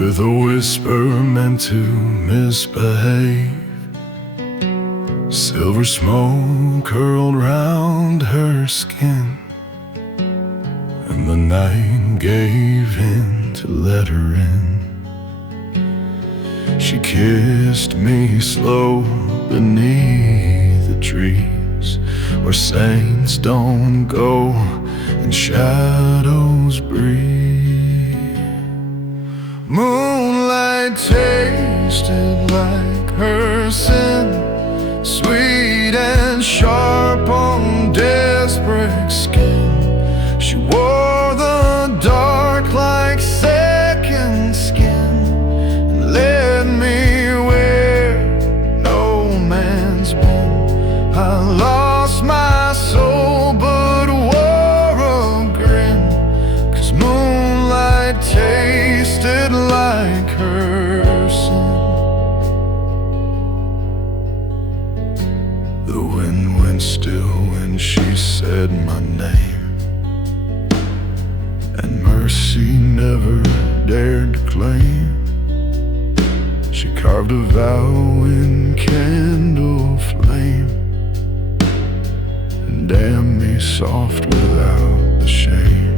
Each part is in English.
with a whisper meant to misbehave. Silver smoke curled round her skin, and the night gave in to let her in. She kissed me slow beneath the trees, where saints don't go and shadows breathe. Moonlight tasted like her sin, sweet and sharp on desperate skin. She wore the dark like second skin, and led me where no man's been. I lost my soul but wore a grin, 'cause moonlight tasted like her sin. The wind went still when she said my name, and mercy never dared to claim. She carved a vow in candle flame, and damned me soft without the shame.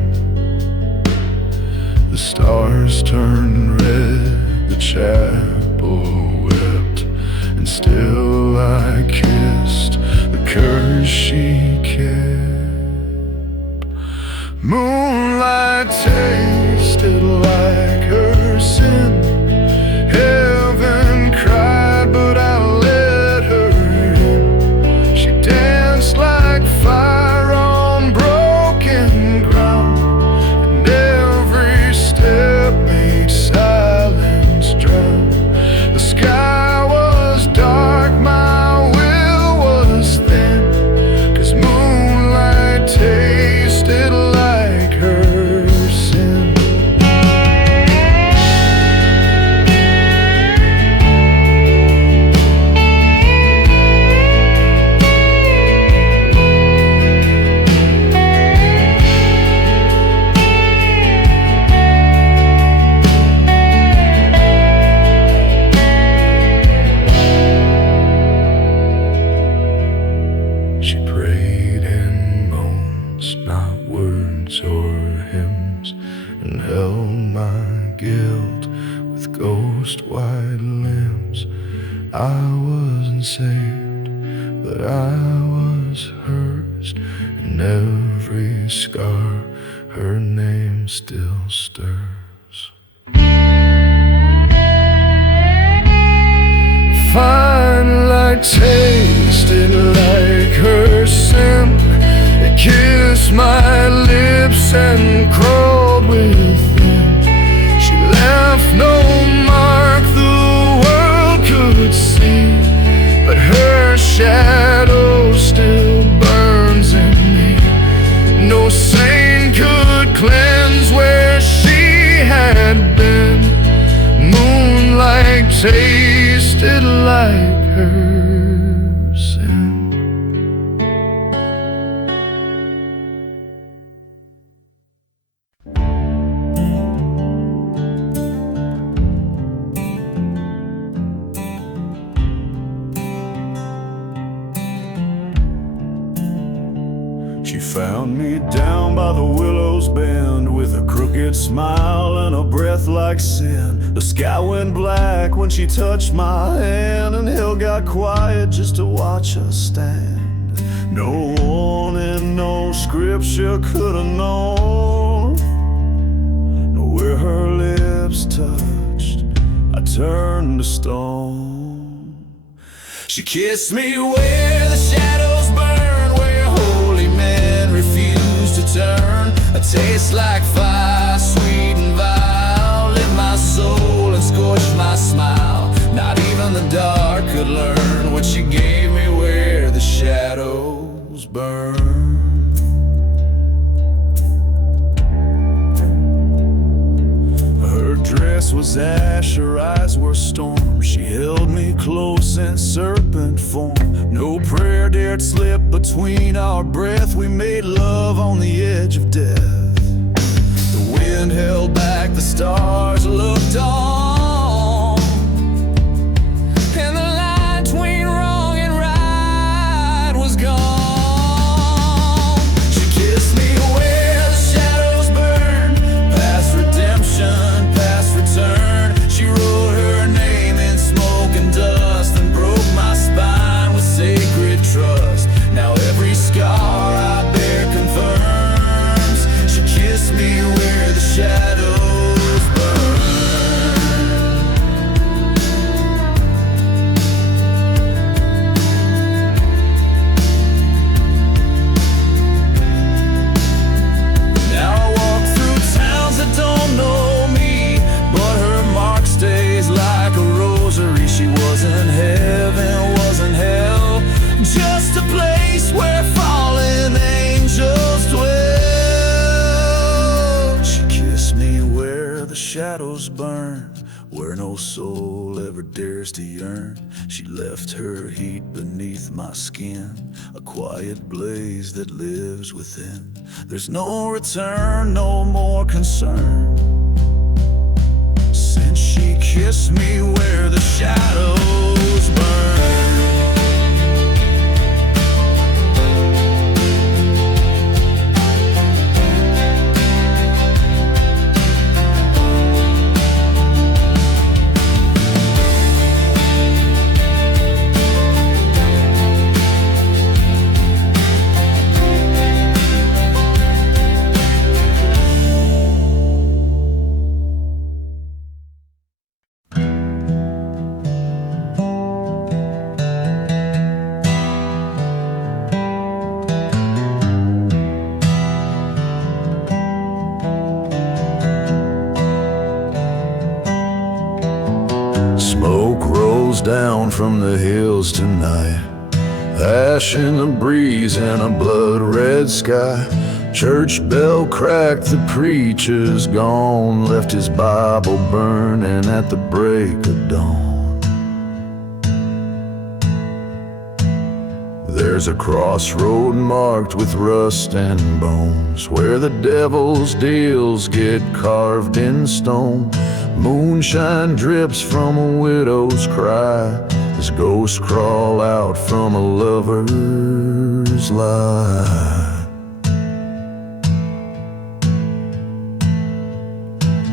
The stars turned red, the chapel wept, and still I kissed the curse she kept. Moonlight tasted like her sin. Heaven cried, but I let her in. She danced like fire on broken ground, and every step made silence drown. The sky was dark, my will was thin, 'cause moonlight tasted like her sin. She prayed in moans, not words or hymns, and held my guilt with ghost white limbs. I wasn't saved, but I was hers, and every scar her name still stirs. Fine light tasted like her sin. It kissed my lips and crawled within. She left no mark the world could see, but her shadow still burns in me. No saint could cleanse where she had been. Moonlight tasted like her sin. She found me down by the willow's bend, with a crooked smile and a breath like sin. The sky went black when she touched my hand, and hell got quiet just to watch us stand. No warning, no scripture could have known. No, where her lips touched, I turned to stone. She kissed me where the shadows burn, where holy men refuse to turn. A taste like fire, sweet and vile, lit my soul and scorched my smile. Not even the dark could learn what she gave me where the shadows burn. Her dress was ash, her eyes were storm. She held me close in serpent form. No prayer dared slip between our breath. We made love on the edge of death. The wind held back, the stars looked on. shadows burn, where no soul ever dares to yearn. She left her heat beneath my skin, a quiet blaze that lives within. There's no return, no more concern, since she kissed me where the shadows burn. Smoke rolls down from the hills tonight, ash in the breeze and a blood-red sky. Church bell cracked, the preacher's gone, left his Bible burning at the break of dawn. There's a crossroad marked with rust and bones, where the devil's deals get carved in stone. Moonshine drips from a widow's cry as ghosts crawl out from a lover's lie.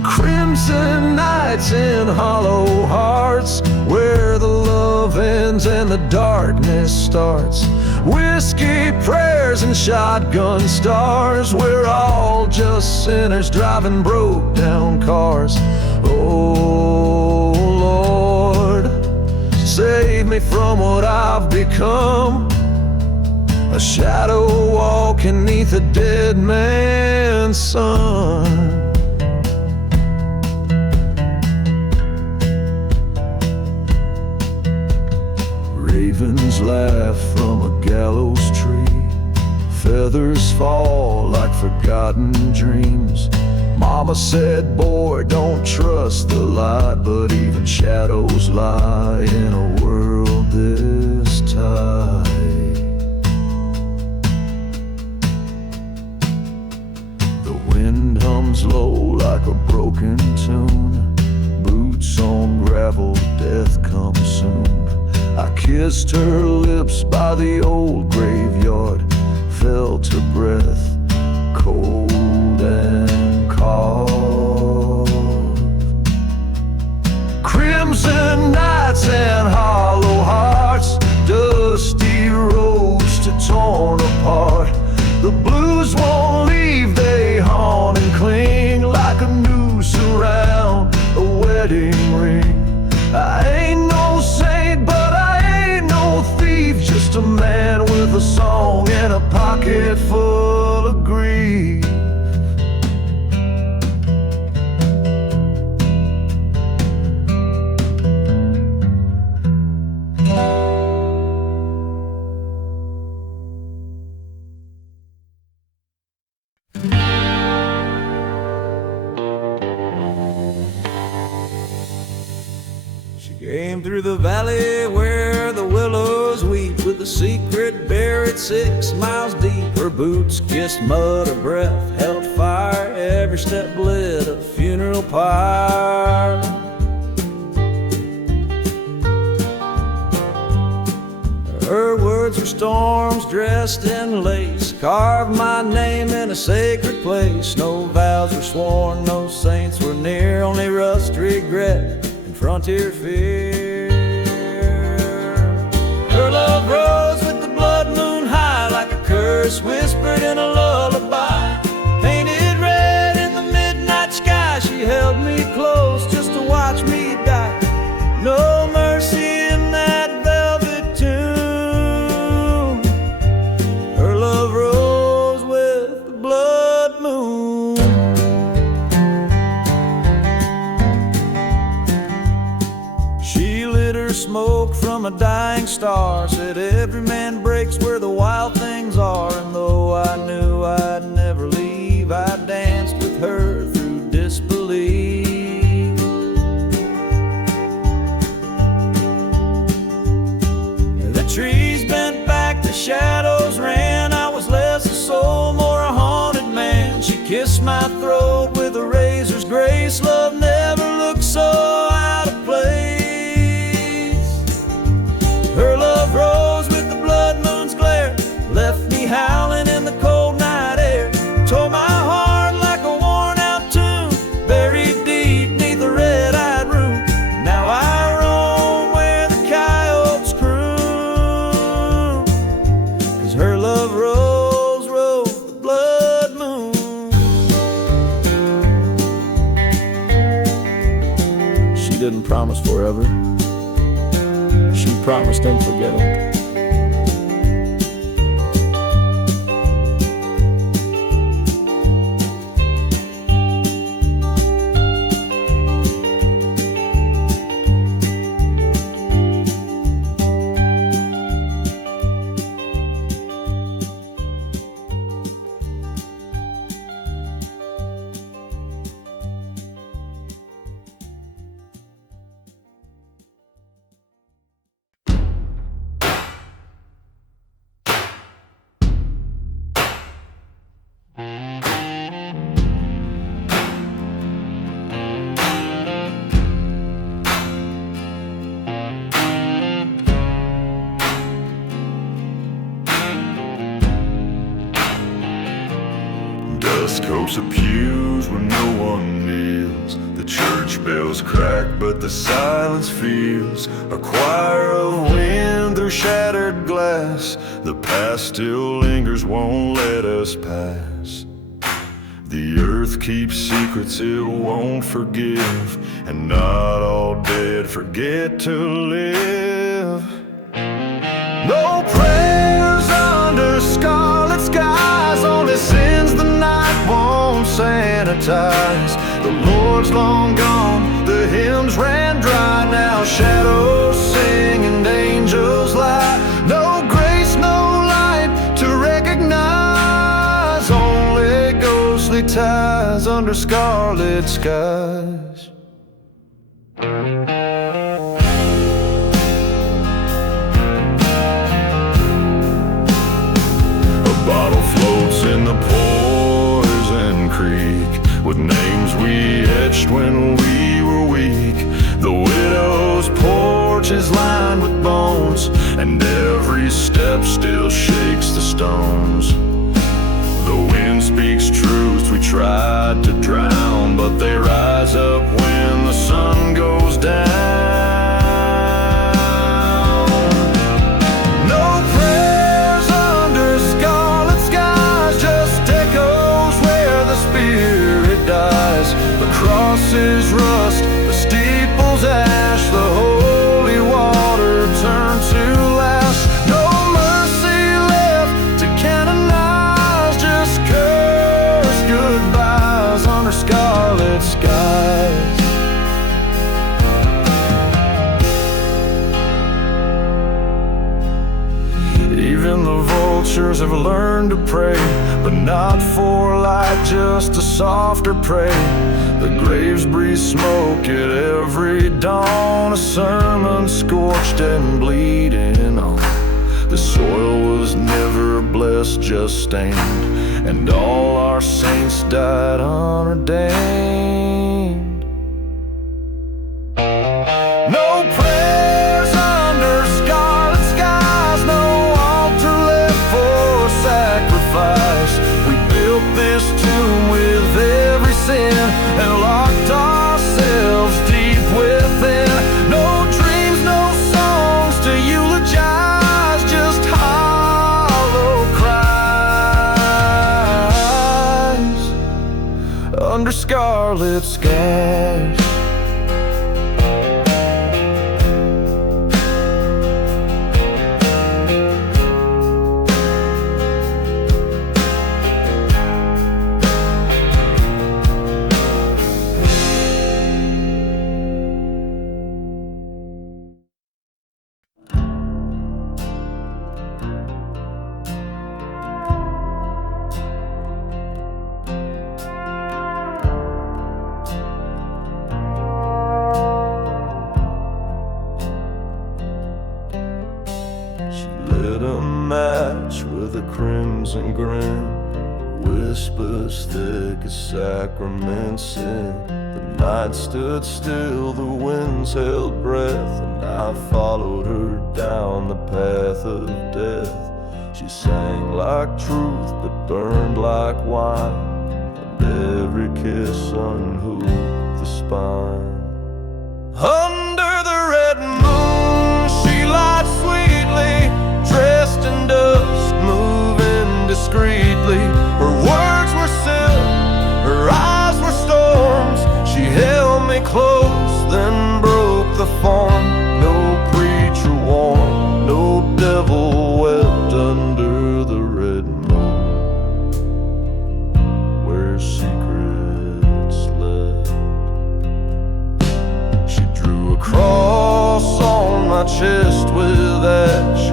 Crimson nights in hollow hearts, where the love ends and the darkness starts. Whiskey prayers and shotgun stars, we're all just sinners driving broke down cars. Oh Lord, save me from what I've become, a shadow walking neath a dead man's sun. Ravens laugh from a gallows tree, feathers fall like forgotten dreams. Mama said, boy, don't trust the light, but even shadows lie in a world this tight. The wind hums low like a broken tune, boots on gravel, death comes soon. I kissed her lips by the old graveyard, felt her breath, cold and carved. Crimson nights and hollow hearts, dusty roads to torn apart. The blues won't leave, they haunt and cling like a noose around a wedding ring. I ain't no saint, but I ain't no thief, just a man with a song and a pocket full of grief. Came through the valley where the willows weep, with a secret buried 6 miles deep. Her boots kissed mud, her breath held fire, every step lit a funeral pyre. Her words were storms dressed in lace, carved my name in a sacred place. No vows were sworn, no saints were near, only rust, regret, frontier fear. Her love rose with the blood moon high, like a curse whispered in a lullaby. Painted red in the midnight sky, she held me close just to watch me die. No mercy in that velvet tomb. Her love rose with the blood moon. Smoke from a dying star, said every man breaks where the wild things are. And though I knew I'd never leave, I danced with her through disbelief. didn't promise forever. She promised unforgettable. Dust coats of pews where no one kneels. The church bells crack, but the silence feels. A choir of wind through shattered glass. The past still lingers, won't let us pass. The earth keeps secrets it won't forgive, and not all dead forget to live. No prayers under scarlet skies, only sins the night won't sanitize. The Lord's long gone, the hymns ran dry. Now shadows sing and angels lie. No grace, no light to recognize, only ghostly ties under scarlet skies. In the poison creek, with names we etched when we were weak. The widow's porch is lined with bones, and every step still shakes the stones. The wind speaks truths we tried to drown, but they rise up when the sun goes down. Crosses rust, the steeple's ash, the holy water turned to ash. No mercy left to canonize, just cursed goodbyes under scarlet skies. Even the vultures have learned to pray, but not for light, just a softer prey. The graves breathe smoke at every dawn, a sermon scorched and bleeding on. The soil was never blessed, just stained, and all our saints died unordained. No prayers under scarlet skies, no altar left for sacrifice. We built this tomb with every sin and locked ourselves deep within. No dreams, no songs to eulogize, just hollow cries under scarlet skies. Lit a match with a crimson grin, whispers thick as sacrament sin. The night stood still, the winds held breath, and I followed her down the path of death. She sang like truth, but burned like wine, and every kiss unhooked the spine. Under the red moon, she lied sweetly, dressed in dust, moving discreetly. Her words were silk, her eyes were storms. She held me close, then broke my chest with ash.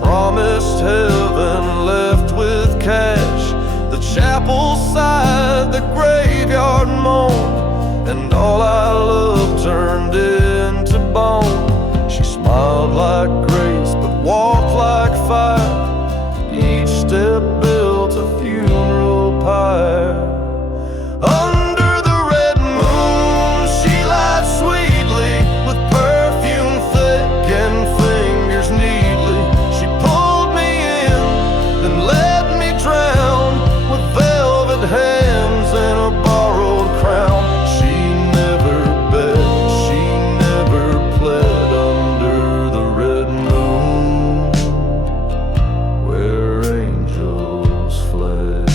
Promised heaven, left with cash. The chapel side, the graveyard moan, and all I loved turned into bone. She smiled like grace, but walked like fire. Each step built a funeral pyre. Under the red moon, she lied sweetly, with perfume thick and fingers neatly. She pulled me in, then let me drown, with velvet hands and a borrowed crown. She never begged, she never pled. Under the red moon, where angels fled.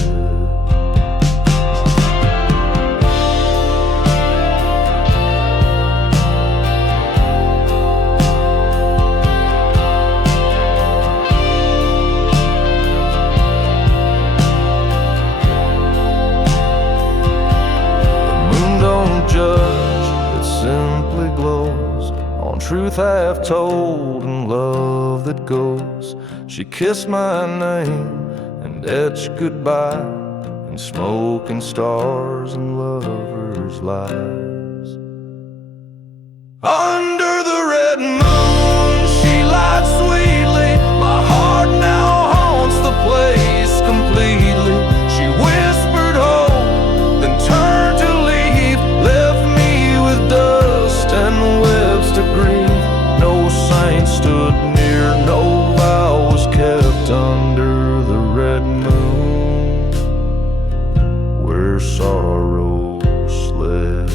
Judge, it simply glows on truth half told and love that goes. She kissed my name and etched goodbye in smoke and stars and lovers' lives. Under the red moon, she lied sweetly. My heart now haunts the place completely. She whispered hope, then turned to leave, left me with dust and webs to grieve. No saint stood near, no vow was kept. Under the red moon, where sorrow slept.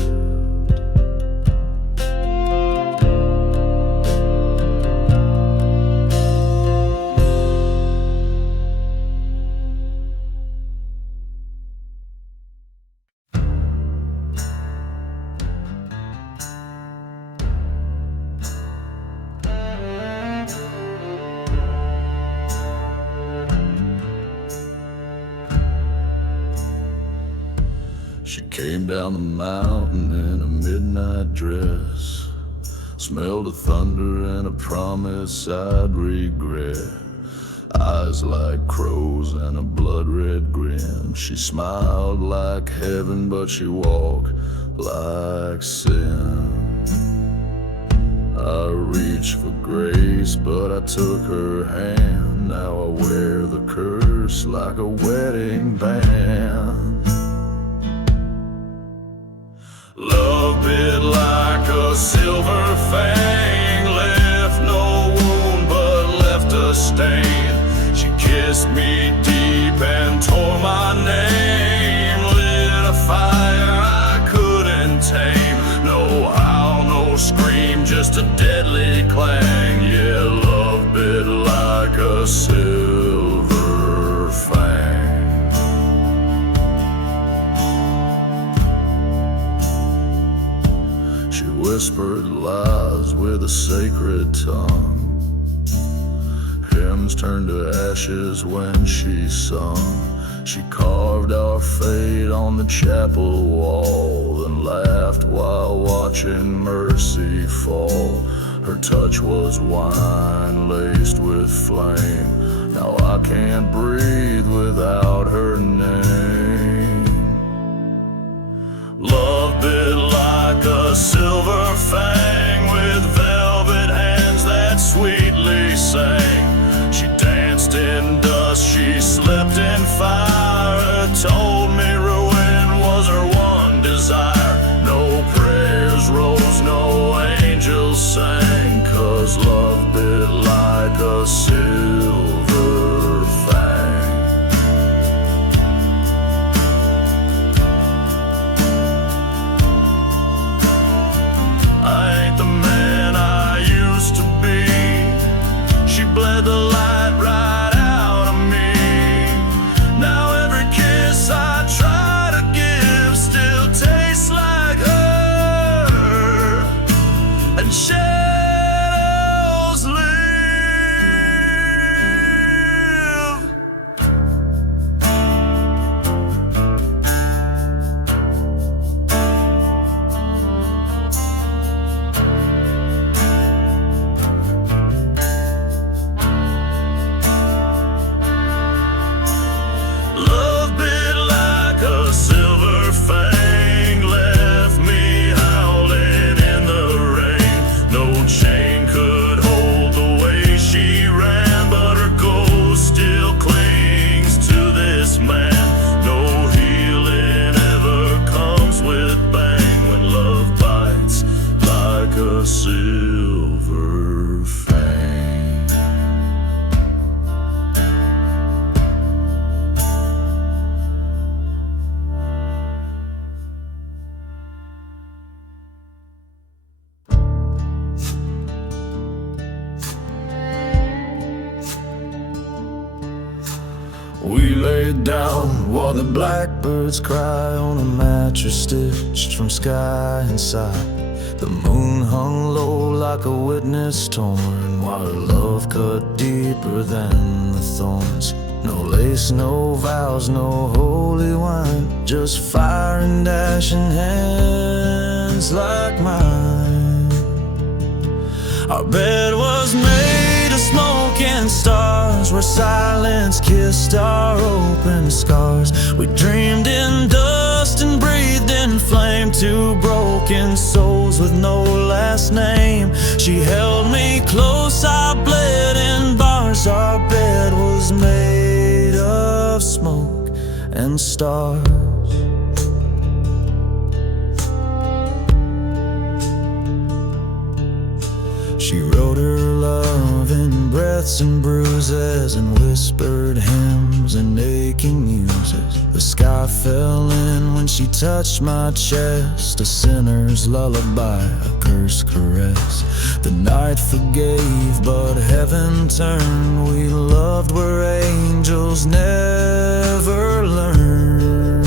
She came down the mountain in a midnight dress, smelled of thunder and a promise I'd regret. Eyes like crows and a blood-red grin. She smiled like heaven, but she walked like sin. I reached for grace, but I took her hand. Now I wear the curse like a wedding band. Love bit like a silver fang, left no wound but left a stain. She kissed me deep and tore my name, lit a fire I couldn't tame. No howl, no scream, just a deadly clang. Yeah, love bit like a silver fang. She whispered lies with a sacred tongue. Hymns turned to ashes when she sung. She carved our fate on the chapel wall and laughed while watching mercy fall. Her touch was wine laced with flame. Now I can't breathe without her name. Love bit like a silver fang, with velvet hands that sweetly sang. She danced in dust, she slept in fire. Told me ruin was her one desire. No prayers rose, no angels sang, 'cause love bit like a silver fang. I ain't the man I used to be. She bled the light right out of me. Now every kiss I try to give still tastes like her, and shadows live. laid down while the blackbirds cry on a mattress stitched from sky inside. The moon hung low like a witness torn, while her love cut deeper than the thorns. No lace, no vows, no holy wine, just fire and dashing hands like mine. Our bed was made of smoke and stars, where silence kissed our open scars. We dreamed in dust and breathed in flame, two broken souls with no last name. She held me close, I bled in bars. Our bed was made of smoke and stars. She wrote her love in breaths and bruises, and whispered hymns and aching muses. The sky fell in when she touched my chest, a sinner's lullaby, a cursed caress. The night forgave, but heaven turned. We loved where angels never learned.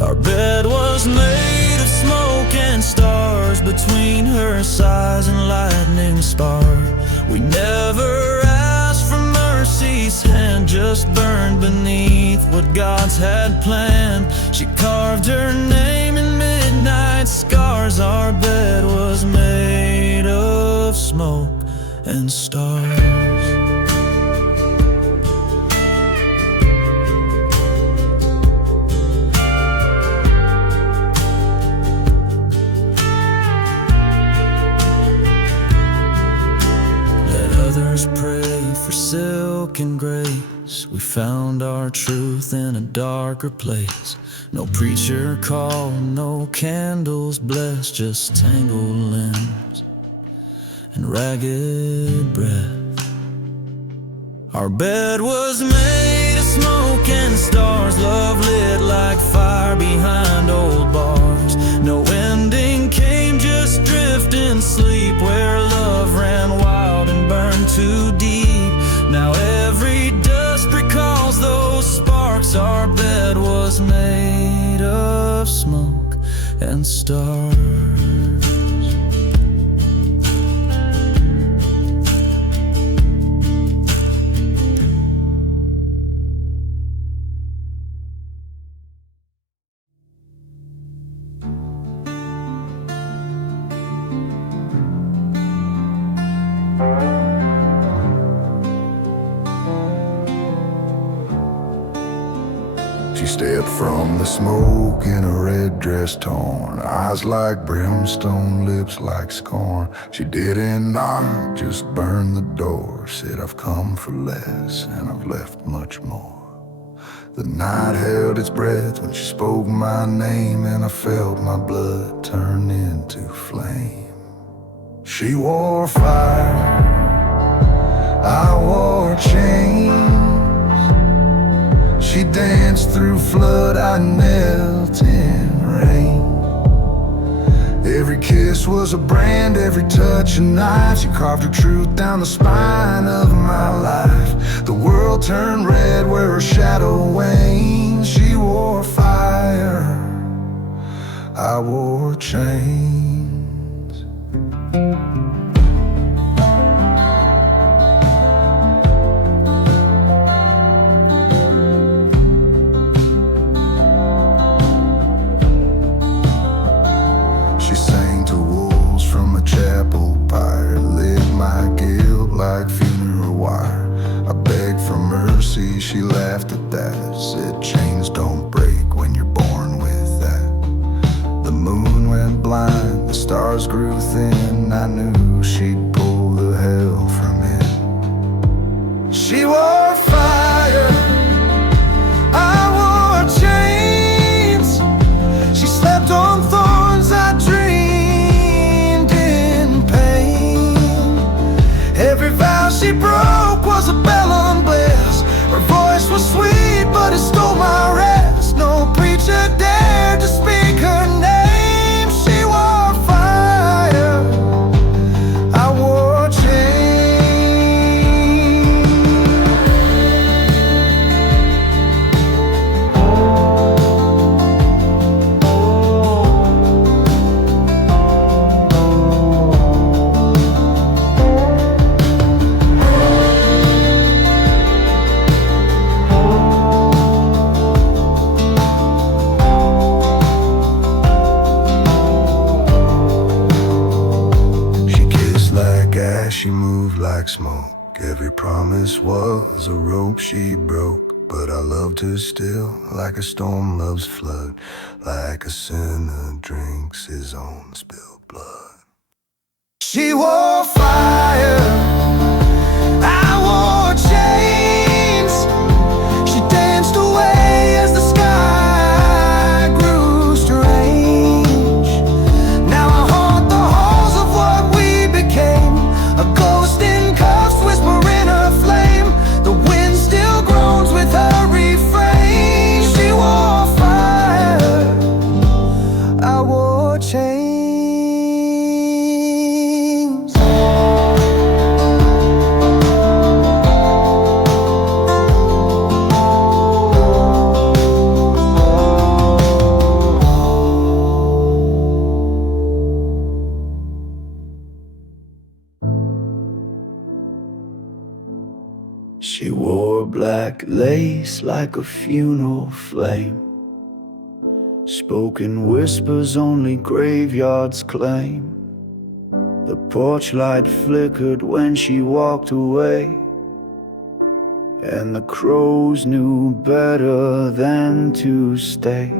Our bed was made of smoke and stars, between her sighs and lightning spark. We never asked for mercy's hand, just burned beneath what God's had planned. She carved her name in midnight scars. Our bed was made of smoke and stars. Others pray for silk and grace. We found our truth in a darker place. No preacher call, no candles bless, just tangled limbs and ragged breath. Our bed was made of smoke and stars, love lit like fire behind old bars. No ending came, just drift in sleep, where love ran wild and burned too deep. Now every dust recalls those sparks. Our bed was made of smoke and stars. She stepped from the smoke in a red dress torn, eyes like brimstone, lips like scorn. She didn't knock, just burned the door, said I've come for less and I've left much more. The night held its breath when she spoke my name, and I felt my blood turn into flame. She wore fire, I wore chains. She danced through flood, I knelt in rain. Every kiss was a brand, every touch a knife. She carved her truth down the spine of my life. The world turned red where her shadow waned. She wore fire, I wore chains. Chapel pyre lit my guilt like funeral wire. I begged for mercy, she laughed at that, said chains don't break when you're born with that. The moon went blind, the stars grew thin, I knew she'd pull the hell from it. She wore fire, I wore chains. She slept on thorns, I dreamed. Every vow she broke was a bell on bliss. Her voice was sweet, but it stole my rest. No preacher dared to speak her name. She wore fire, I wore chains. like smoke. Every promise was a rope she broke, but I loved her still, like a storm loves flood, like a sinner drinks his own spilled blood. She wore fire, I wore chains. She danced away as the sky grew strange. Now I haunt the halls of what we became, a ghost in cuffs whispering her flame. The wind still groans with her refrain. She wore fire, I wore chains. She wore black lace like a funeral flame. Spoken whispers only graveyards claim. The porch light flickered when she walked away, and the crows knew better than to stay.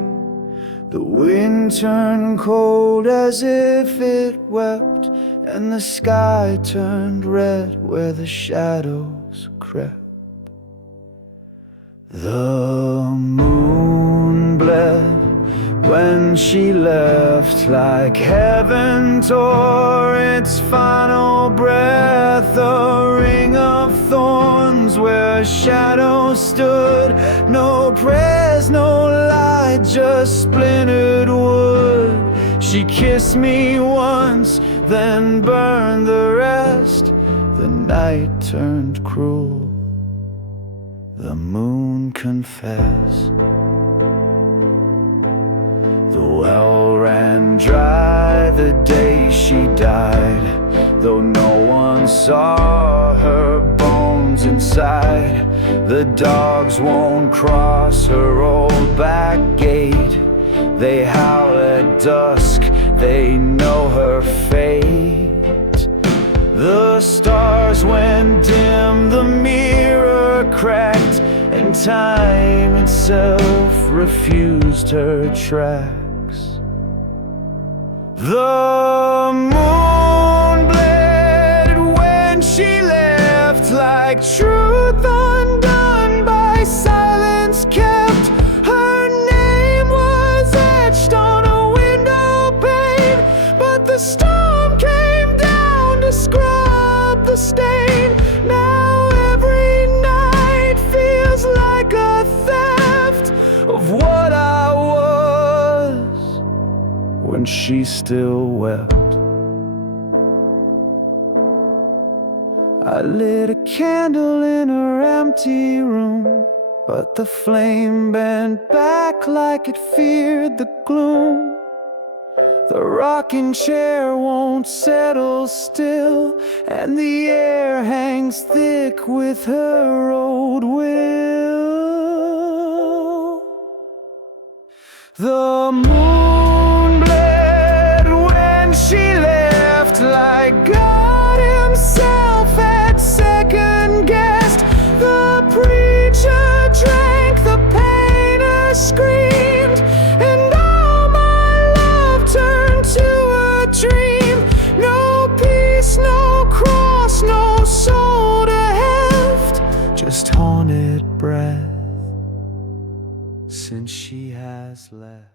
The wind turned cold as if it wept, and the sky turned red where the shadows crept. The moon bled when she left, like heaven tore its final breath. A ring of thorns where shadows stood, no prayers, no light, just splintered wood. She kissed me once, then burned the rest. The night turned cruel, the moon confessed. The well ran dry the day she died, though no one saw her bones inside. The dogs won't cross her old back gate. They howl at dusk, they know her fate. The stars went dim, the mirror cracked, and time itself refused her tracks. The moon bled when she left, like truth undone by silence kept. Her name was etched on a window pane, but the storm came down to scrub the stain. Now every night feels like a theft of what I was when she still wept. I lit a candle in her empty room, but the flame bent back like it feared the gloom. The rocking chair won't settle still, and the air hangs thick with her old will. The moon bled when she left, like God himself had second guessed. The preacher drank, the painter screamed, and all my love turned to a dream. No peace, no cross, no soul to heft, just haunted breath since she has left.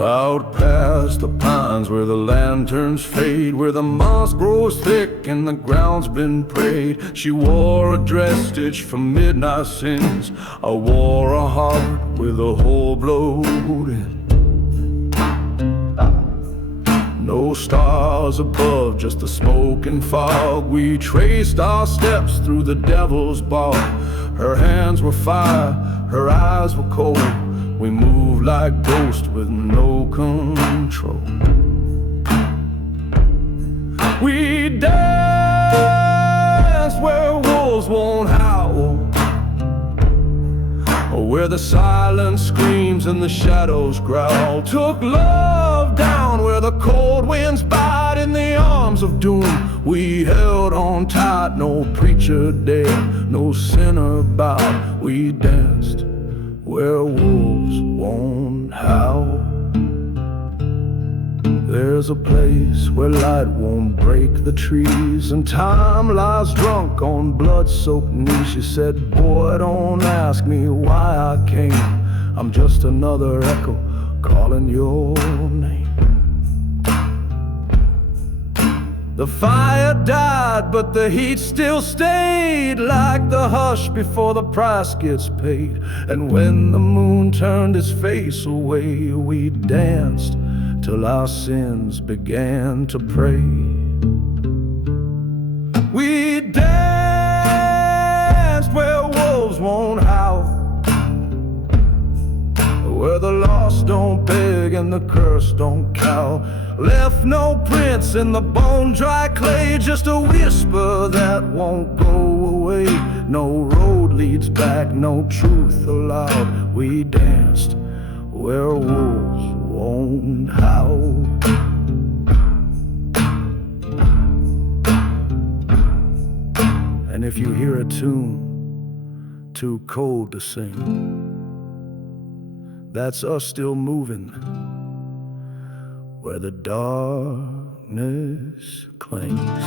Out past the pines where the lanterns fade, where the moss grows thick and the ground's been prayed. She wore a dress stitched from midnight sins. I wore a heart with a hole blowed in. No stars above, just the smoke and fog. We traced our steps through the devil's bog. Her hands were fire, her eyes were cold. We moved like ghosts with no control. We danced where wolves won't howl, where the silence screams and the shadows growl. Took love down where the cold winds bite. In the arms of doom we held on tight. No preacher dared, no sinner bowed. We danced where wolves won't howl. There's a place where light won't break the trees, and time lies drunk on blood-soaked knees. She said, boy, don't ask me why I came. I'm just another echo calling your name. The fire died, but the heat still stayed, like the hush before the price gets paid. And when the moon turned its face away, we danced till our sins began to pray. We danced where wolves won't howl, where the lost don't beg and the curse don't cowl. Left no prints in the bone-dry clay, just a whisper that won't go away. No road leads back, no truth allowed. We danced where wolves won't howl. And if you hear a tune too cold to sing, that's us still moving where the darkness clings.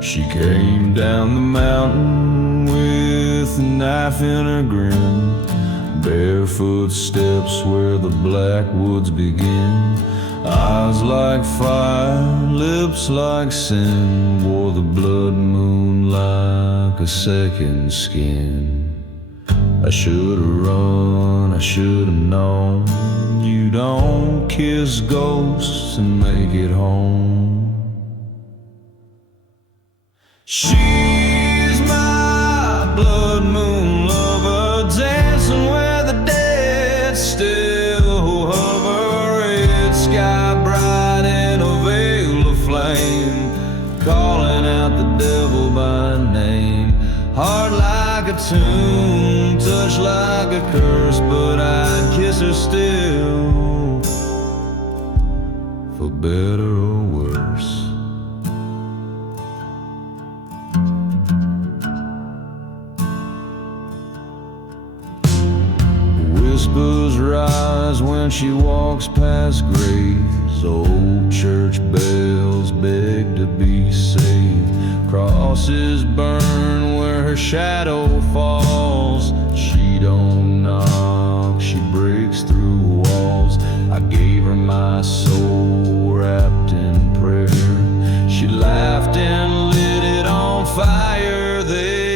She came down the mountain with a knife in her grin, barefoot steps where the black woods begin. Eyes like fire, lips like sin, wore the blood moon like a second skin. I should've run, I should've known, you don't kiss ghosts and make it home. She's my blood moon lover, dancing where the dead still hover. Red sky bright in a veil of flame, calling out the devil by name. Heart like a tune, touch like a curse, but I'd kiss her still, for better or worse. Whispers rise when she walks past graves. Old church bells beg to be saved. Crosses burn where her shadow falls. She don't knock, she breaks through walls. I gave her my soul wrapped in prayer. She laughed and lit it on fire there.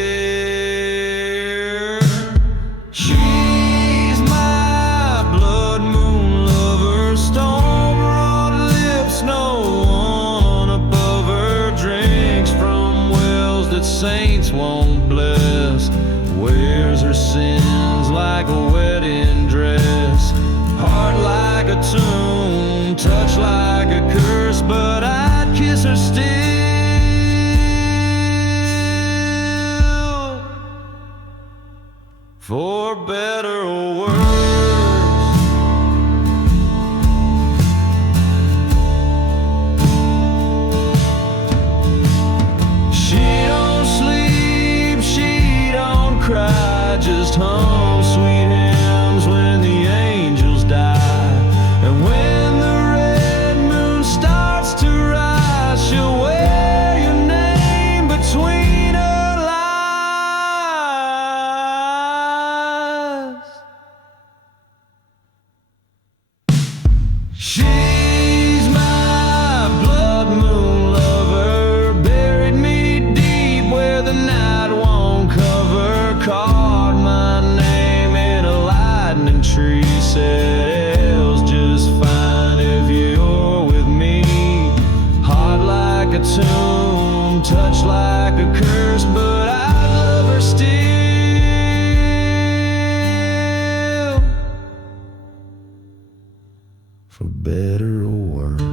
Saints won't bless, wears her sins like a wedding dress. Heart like a tune, touch like a curse, but I'd kiss her still, for better or worse. Just hum sweet hymns when the angels die. And when the red moon starts to rise, she'll wear your name between her lies. She's my blood moon lover, buried me deep where the night won't cover. Caught my name in a lightning tree, said hell's just fine if you're with me. Heart like a tune, touch for better or worse.